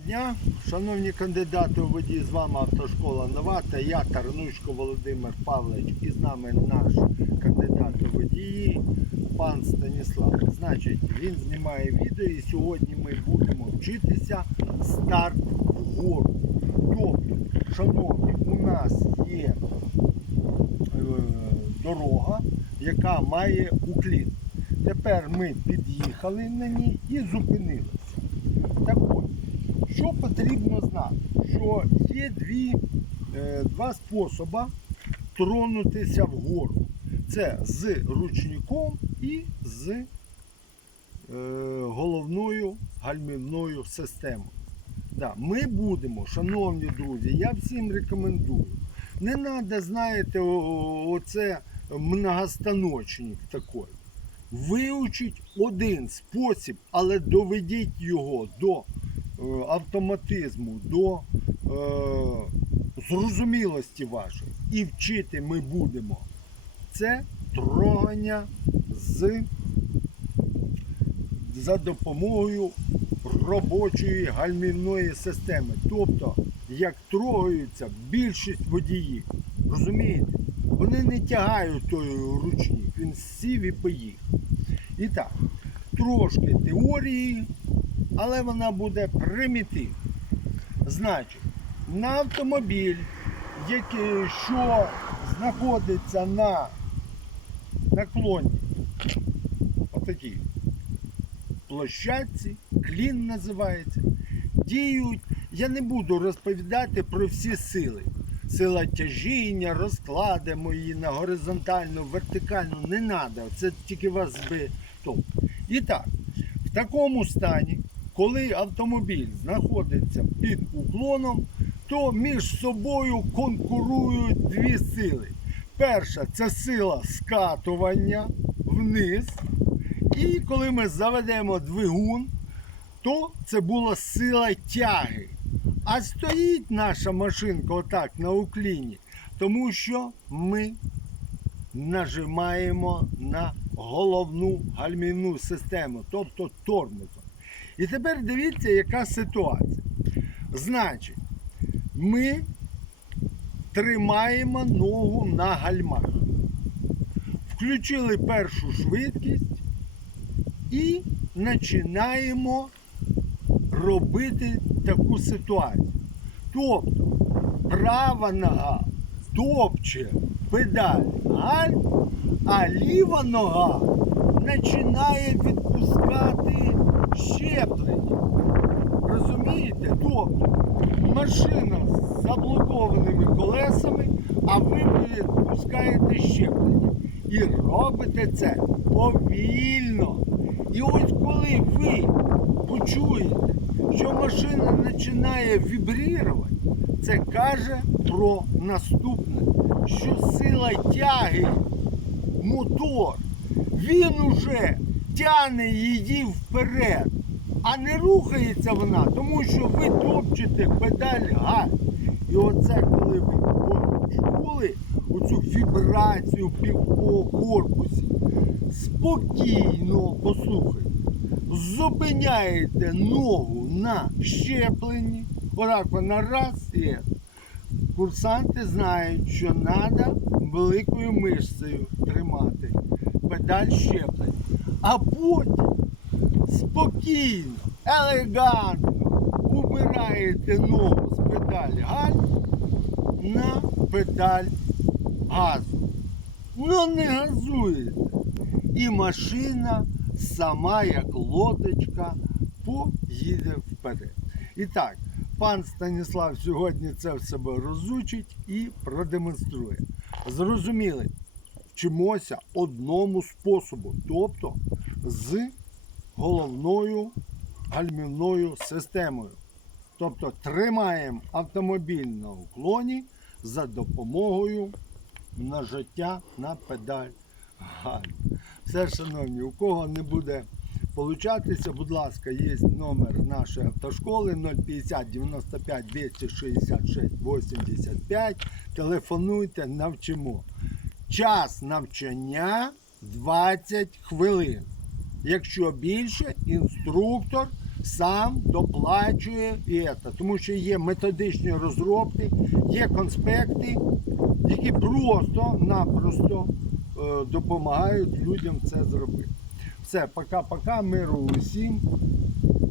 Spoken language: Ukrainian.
дня, шановні кандидати у водії, з вами автошкола Нова та я Тарнучко Володимир Павлович і з нами наш кандидат у водії, пан Станіслав. Значить, він знімає відео і сьогодні ми будемо вчитися старт вгору. Тобто, шановні, у нас є е, дорога, яка має уклін. Тепер ми під'їхали на ній і зупинилися. Що потрібно знати? Що є дві, е, два способи тронутися вгору. Це з ручником і з е, головною гальмівною системою. Да, ми будемо, шановні друзі, я всім рекомендую. Не треба, знаєте, оце многостаночник такий. Вивчіть один спосіб, але доведіть його до автоматизму, до е, зрозумілості вашої. І вчити ми будемо. Це трогання з, за допомогою робочої гальмівної системи. Тобто, як трогаються більшість водіїв. Розумієте? Вони не тягають той ручник, він сів і поїхав. І так, трошки теорії, але вона буде примітивна. Значить, на автомобіль, який, що знаходиться на наклоні, отакій площадці, клін називається, діють. Я не буду розповідати про всі сили. Сила тяжіння, розкладемо її на горизонтальну, вертикальну, не треба. Це тільки вас збе топ. І так, в такому стані, коли автомобіль знаходиться під уклоном, то між собою конкурують дві сили. Перша це сила скатування вниз. І коли ми заведемо двигун, то це була сила тяги. А стоїть наша машинка отак на укліні, тому що ми нажимаємо на головну гальмівну систему, тобто тормозом. І тепер дивіться, яка ситуація. Значить, ми тримаємо ногу на гальмах. Включили першу швидкість і починаємо робити таку ситуацію. Тобто права нога топче педаль галь, а ліва нога починає відпускати щеплення. Розумієте? Тобто машина з заблокованими колесами, а ви відпускаєте щеплення. І робите це повільно. І ось коли ви почуєте, що машина починає вібрувати, це каже про наступне, що сила тяги мотор, він уже тягне її вперед, а не рухається вона, тому що ви топчете педаль газ. І оце коли ви почули оцю вібрацію по корпусі, спокійно послухайте зупиняєте ногу на щепленні, отак вона раз і курсанти знають, що треба великою мишцею тримати педаль щеплення. А потім спокійно, елегантно убираєте ногу з педаль галь на педаль газу. Ну не газуєте. І машина сама, як лодочка, поїде вперед. І так, пан Станіслав сьогодні це в себе розучить і продемонструє. Зрозуміли, вчимося одному способу, тобто з головною гальмівною системою. Тобто тримаємо автомобіль на уклоні за допомогою нажаття на педаль газу. Все, шановні, у кого не буде получатися, будь ласка, є номер нашої автошколи 050 95 266 85. Телефонуйте, навчимо. Час навчання 20 хвилин. Якщо більше, інструктор сам доплачує і це, тому що є методичні розробки, є конспекти, які просто-напросто е, допомагають людям це зробити. Все, пока-пока, миру усім.